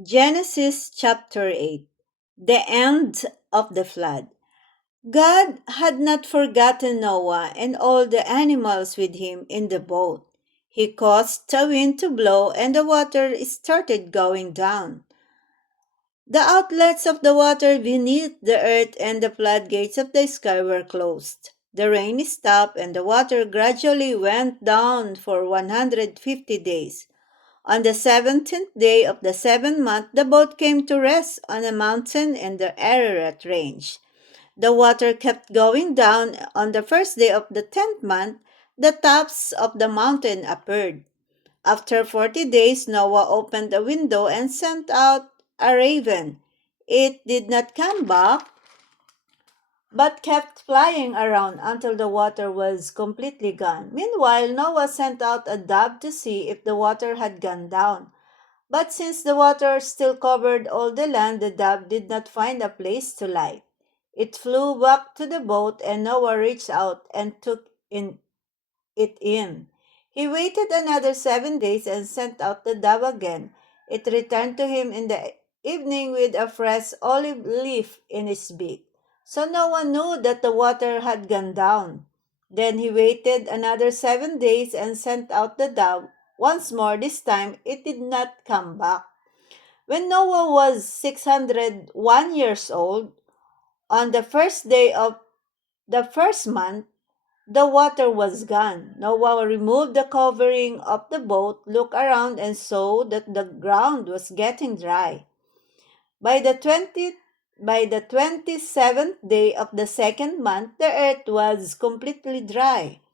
Genesis chapter 8. The end of the flood. God had not forgotten Noah and all the animals with him in the boat. He caused the wind to blow and the water started going down. The outlets of the water beneath the earth and the floodgates of the sky were closed. The rain stopped and the water gradually went down for 150 days. On the 17th day of the seventh month, the boat came to rest on a mountain in the Ararat range. The water kept going down. On the first day of the 10th month, the tops of the mountain appeared. After 40 days, Noah opened a window and sent out a raven. It did not come back, but kept flying around until the water was completely gone. Meanwhile, Noah sent out a dove to see if the water had gone down. But since the water still covered all the land, the dove did not find a place to lie. It flew back to the boat, and Noah reached out and took it in. He waited another 7 days and sent out the dove again. It returned to him in the evening with a fresh olive leaf in its beak. So Noah knew that the water had gone down. Then he waited another 7 days and sent out the dove once more. This time it did not come back. When Noah was 601 years old, on the first day of the first month, the water was gone. Noah removed the covering of the boat, looked around, and saw that the ground was getting dry. By the 20th by the 27th day of the second month, the earth was completely dry.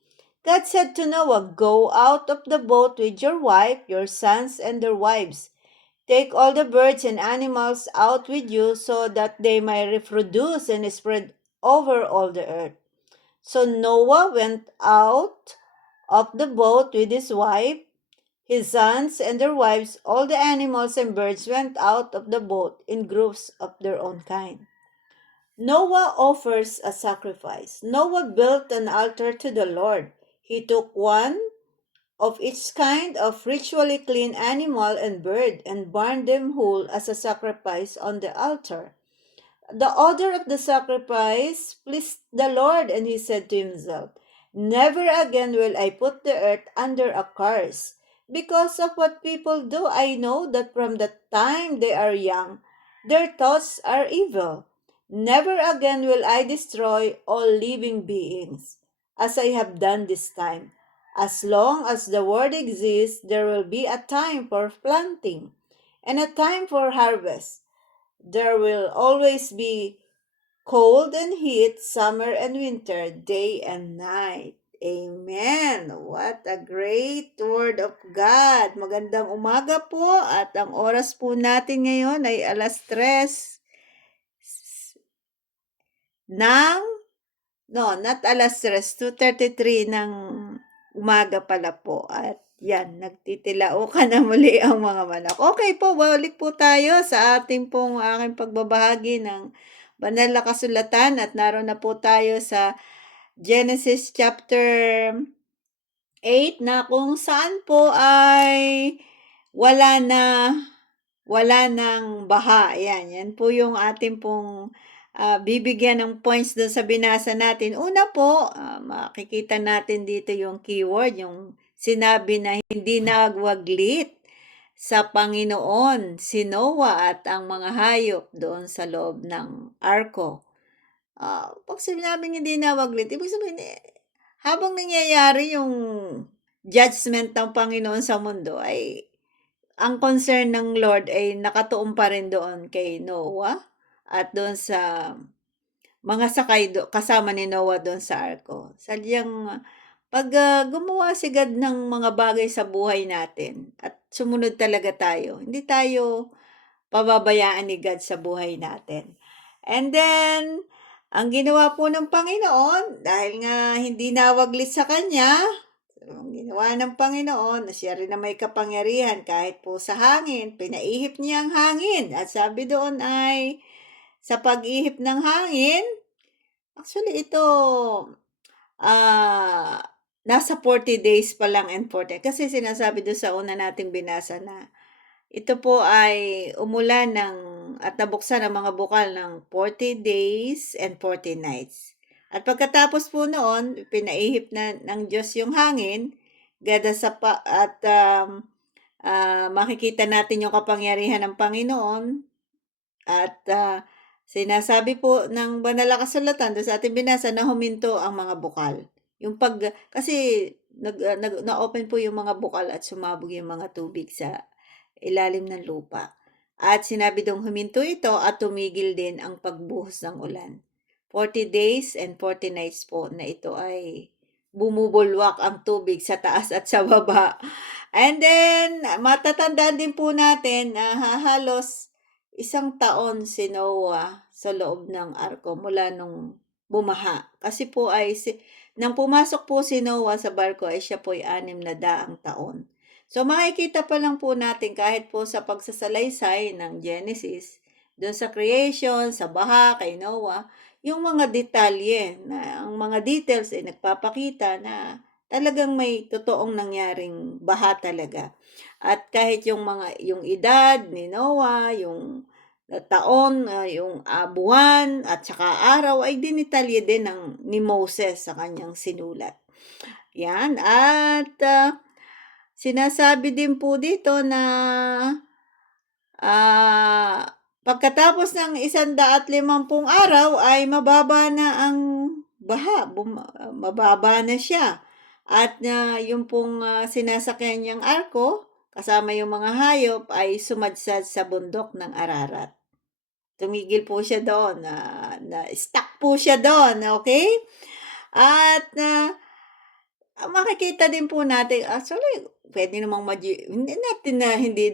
God said to Noah, "Go out of the boat with your wife, your sons, and their wives. Take all the birds and animals out with you so that they may reproduce and spread over all the earth." So Noah went out of the boat with his wife, his sons, and their wives. All the animals and birds went out of the boat in groups of their own kind. Noah offers a sacrifice. Noah built an altar to the Lord. He took one of each kind of ritually clean animal and bird and burned them whole as a sacrifice on the altar. The odor of the sacrifice pleased the Lord, and he said to himself, "Never again will I put the earth under a curse. Because of what people do, I know that from the time they are young, their thoughts are evil. Never again will I destroy all living beings, as I have done this time. As long as the world exists, there will be a time for planting and a time for harvest. There will always be cold and heat, summer and winter, day and night." Amen. What a great word of God. Magandang umaga po at ang oras po natin ngayon ay 3:00 ng, no, not 3:00, 2:33 ng umaga pala po. At yan, nagtitilao ka na muli ang mga manok. Okay po, balik po tayo sa ating pong aking pagbabahagi ng banal na kasulatan at naroon na po tayo sa Genesis chapter 8 na kung saan po ay wala na wala ng baha. Yan po yung ating pong bibigyan ng points doon sa binasa natin. Una po, makikita natin dito yung keyword, yung sinabi na hindi nagwaglit sa Panginoon si Noah at ang mga hayop doon sa loob ng arko. Pag sinabing hindi nawaglit, ibig sabihin, habang nangyayari yung judgment ng Panginoon sa mundo, ay ang concern ng Lord ay nakatuon pa rin doon kay Noah at doon sa mga sakay kasama ni Noah doon sa arko. Sadyang pag gumawa si God ng mga bagay sa buhay natin at sumunod talaga tayo, hindi tayo pababayaan ni God sa buhay natin. And then, ang ginawa po ng Panginoon, dahil nga hindi nawaglit sa Kanya, ang ginawa ng Panginoon, na siya rin na may kapangyarihan kahit po sa hangin, pinaihip niya ang hangin. At sabi doon ay, sa pag-ihip ng hangin, actually ito, nasa 40 days pa lang and 40. Kasi sinasabi doon sa una nating binasa na ito po ay umulan at nabuksan ang mga bukal ng 40 days and 40 nights. At pagkatapos po noon, pinaihip na ng Diyos yung hangin, makikita natin yung kapangyarihan ng Panginoon at sinasabi po ng banal na kasulatan doon sa ating binasa na huminto ang mga bukal. Kasi na-open po yung mga bukal at sumabog yung mga tubig sa ilalim ng lupa. At sinabi dong huminto ito at tumigil din ang pagbuhos ng ulan. 40 days and 40 nights po na ito ay bumubulwak ang tubig sa taas at sa baba. And then, matatandaan din po natin na halos 1 taon si Noah sa loob ng arko mula nung bumaha. Kasi po nang pumasok po si Noah sa barko ay siya po ay 600 taon. So makikita pa lang po natin kahit po sa pagsasalaysay ng Genesis, doon sa creation, sa baha kay Noah, yung mga detalye, ang mga details ay nagpapakita na talagang may totoong nangyaring baha talaga. At kahit yung edad ni Noah, yung taon, yung buwan at saka araw ay dinitalye din ni Moses sa kanyang sinulat. Yan. At sinasabi din po dito na pagkatapos ng 150 araw ay mababa na ang baha, mababa na siya. At yung pong sinasakyan niyang arko, kasama yung mga hayop, ay sumadsad sa bundok ng Ararat. Tumigil po siya doon, stuck po siya doon, okay? At makikita din po natin, actually, pwede namang hindi natin na hindi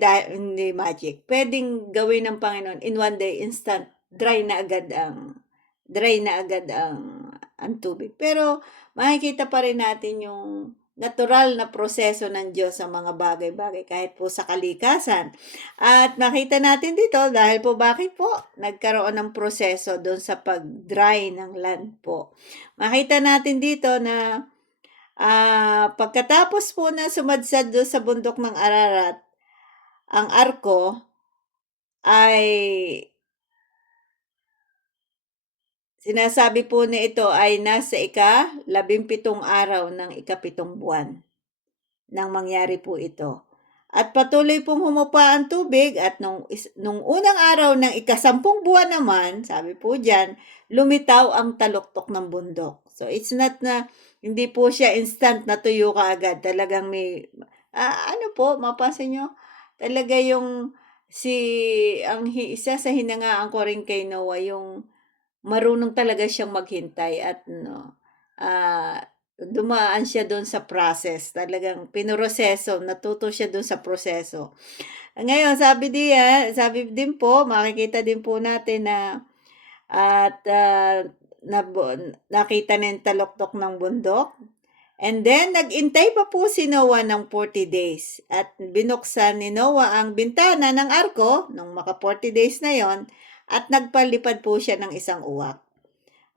magic. Pwedeng gawin ng Panginoon in one day, instant, dry na agad ang tubig. Pero makikita pa rin natin yung natural na proseso ng Diyos sa mga bagay-bagay kahit po sa kalikasan. At makita natin dito dahil po bakit po nagkaroon ng proseso doon sa pag-dry ng land po. Makita natin dito na pagkatapos po na sumadsad doon sa bundok ng Ararat, ang arko ay sinasabi po na ito ay nasa 17 araw ng 7 buwan nang mangyari po ito. At patuloy pong humupa ang tubig at nung unang araw ng 10 buwan naman, sabi po diyan, lumitaw ang taluktok ng bundok. So it's not na hindi po siya instant na tuyo kaagad. Talagang may mapapansin nyo, talaga yung isa sa hinangaan ko rin kay Noah, yung marunong talaga siyang maghintay at dumaan siya doon sa process. Talagang pinroseso, natuto siya doon sa proseso. Ngayon, sabi din po, makikita din po natin na nakita na yung taluktok ng bundok. And then, nag-intay pa po si Noah ng 40 days. At binuksan ni Noah ang bintana ng arko nung maka 40 days na yon at nagpalipad po siya ng isang uwak.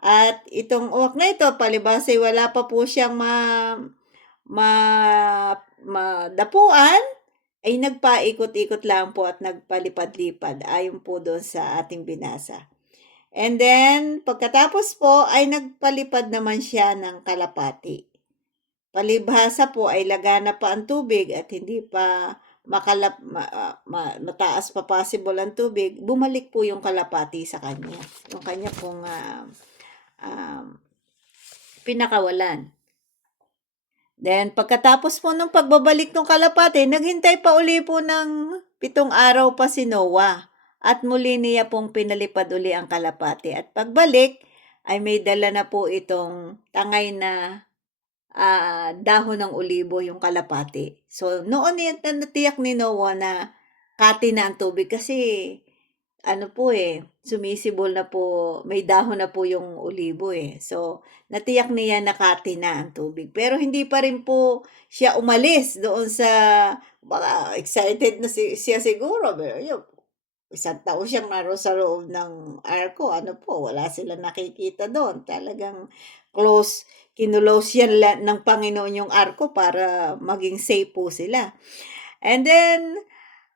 At itong uwak na ito, palibasay wala pa po siyang madapuan, ay nagpaikot-ikot lang po at nagpalipad-lipad ayon po doon sa ating binasa. And then, pagkatapos po ay nagpalipad naman siya ng kalapati. Palibhasa po ay lagana pa ang tubig at hindi pa mataas pa possible ang tubig, bumalik po yung kalapati sa kanya. Yung kanya pong pinakawalan. Then, pagkatapos po ng pagbabalik ng kalapati, naghintay pa uli po ng 7 araw pa si Noah. At muli niya pong pinalipad uli ang kalapati. At pagbalik, ay may dala na po itong tangay na dahon ng olibo yung kalapati. So, noon natiyak ni Noah na kati na ang tubig kasi sumisibol na po, may dahon na po yung olibo eh. So, natiyak niya na kati na ang tubig. Pero hindi pa rin po siya umalis doon baka excited na siya siguro. Pero 1 taon siyang naroon sa loob ng arko. Wala sila nakikita doon. Talagang kinulos yan ng Panginoon yung arko para maging safe po sila. And then,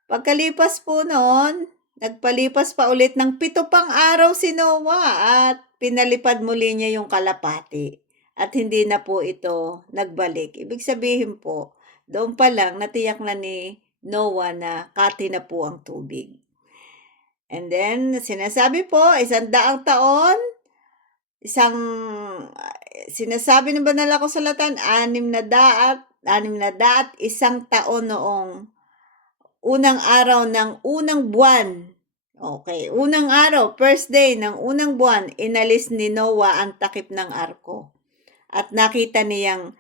Pagkalipas po noon, nagpalipas pa ulit ng 7 pang araw si Noah at pinalipad muli niya yung kalapati. At hindi na po ito nagbalik. Ibig sabihin po, doon pa lang natiyak na ni Noah na kati na po ang tubig. And then, sinasabi po, 100 taon, sinasabi ng banal na kasulatan, 600 taon noong unang araw ng unang buwan. Okay, unang araw, first day ng unang buwan, inalis ni Noah ang takip ng arko. At nakita niyang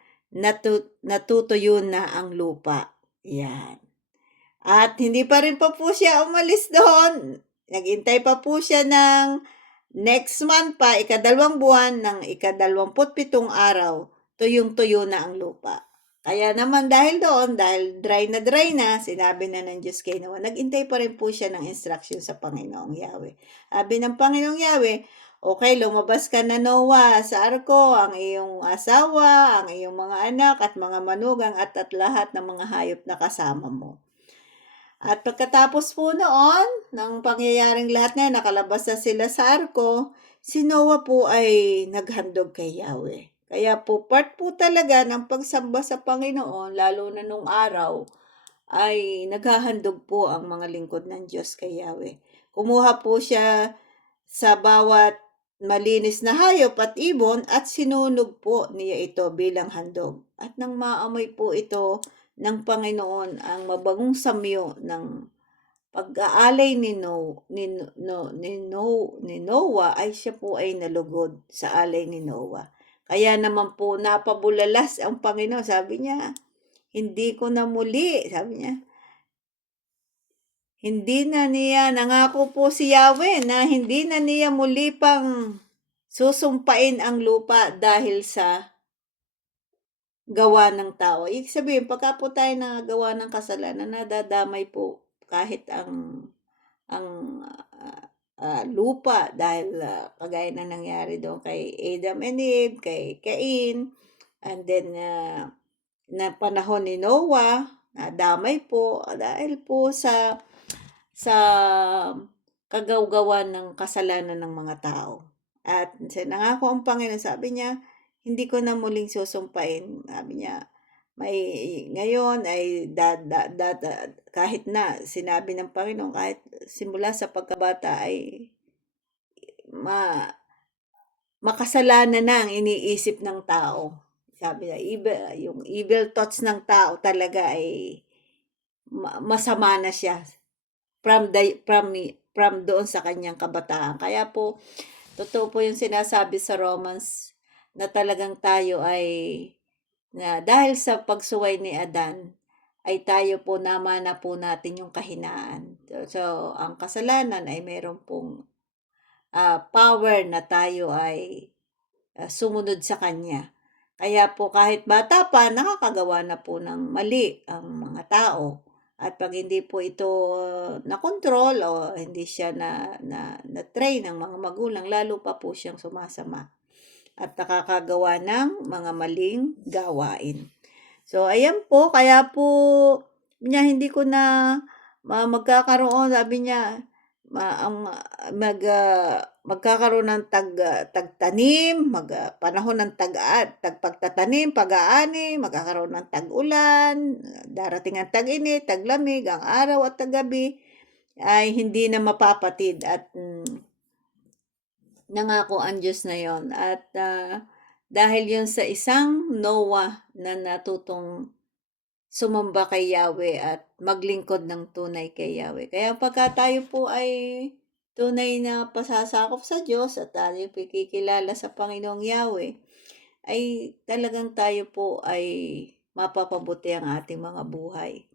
natutuyo na ang lupa. Yan. At hindi pa rin pa po siya umalis doon. Naghintay pa po siya ng next month pa, 2 buwan ng 27 araw, tuyong-tuyo na ang lupa. Kaya naman dahil dry na, sinabi na ng Diyos kay Noah, naghintay pa rin po siya ng instruction sa Panginoong Yahweh. Sabi ng Panginoong Yahweh, okay, lumabas ka na Noah sa arko, ang iyong asawa, ang iyong mga anak at mga manugang at lahat ng mga hayop na kasama mo. At pagkatapos po noon, ng pangyayaring lahat na nakalabas na sila sa arko, si Noah po ay naghandog kay Yahweh. Kaya po, part po talaga ng pagsamba sa Panginoon, lalo na nung araw, ay naghahandog po ang mga lingkod ng Diyos kay Yahweh. Kumuha po siya sa bawat malinis na hayop at ibon at sinunog po niya ito bilang handog. At nang maamoy po ito ng Panginoon ang mabagong samyo ng pag-aalay ni Noah ay siya po ay nalugod sa alay ni Noah. Kaya naman po napabulalas ang Panginoon. Sabi niya, hindi ko na muli. Sabi niya, hindi na niya, nangako po si Yahweh na hindi na niya muli pang susumpain ang lupa dahil sa gawa ng tao. Ibig sabihin, pagka po tayo nagawa ng kasalanan, nadadamay po kahit ang lupa dahil kagaya na nangyari doon kay Adam and Eve, kay Cain, and then na panahon ni Noah, nadamay po dahil po sa kagawgawan ng kasalanan ng mga tao. At nangako ang Panginoon, sabi niya, hindi ko na muling susumpain. Sabi niya, ngayon ay kahit na sinabi ng Panginoon, kahit simula sa pagkabata ay makasalanan na ang iniisip ng tao. Sabi niya, yung evil thoughts ng tao talaga ay masama na siya from doon sa kanyang kabataan. Kaya po, totoo po yung sinasabi sa Romans na talagang tayo ay na dahil sa pagsuway ni Adan ay tayo po namana po natin yung kahinaan. So ang kasalanan ay meron pong power na tayo ay sumunod sa kanya. Kaya po kahit bata pa, nakakagawa na po ng mali ang mga tao. At pag hindi po ito na-control o hindi siya na-train ng mga magulang, lalo pa po siyang sumasama at nakakagawa ng mga maling gawain. So, ayan po, kaya po niya hindi ko na magkakaroon, sabi niya, magkakaroon ng tagtanim, panahon ng pagtatanim, pag-aani, magkakaroon ng tag-ulan, darating ang tag-init, taglamig, ang araw at taggabi ay hindi na mapapatid at nangako ang Diyos na yon. At dahil yun sa isang Noah na natutong sumamba kay Yahweh at maglingkod ng tunay kay Yahweh. Kaya pagka tayo po ay tunay na pasasakop sa Diyos at tayo pikikilala sa Panginoong Yahweh, ay talagang tayo po ay mapapabuti ang ating mga buhay.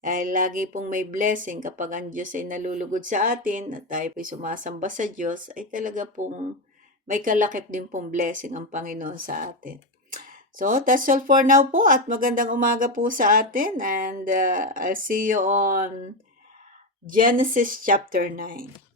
Dahil lagi pong may blessing kapag ang Diyos ay nalulugod sa atin at tayo po'y sumasamba sa Diyos, ay talaga pong may kalakip din pong blessing ang Panginoon sa atin. So, that's all for now po at magandang umaga po sa atin and I'll see you on Genesis chapter 9.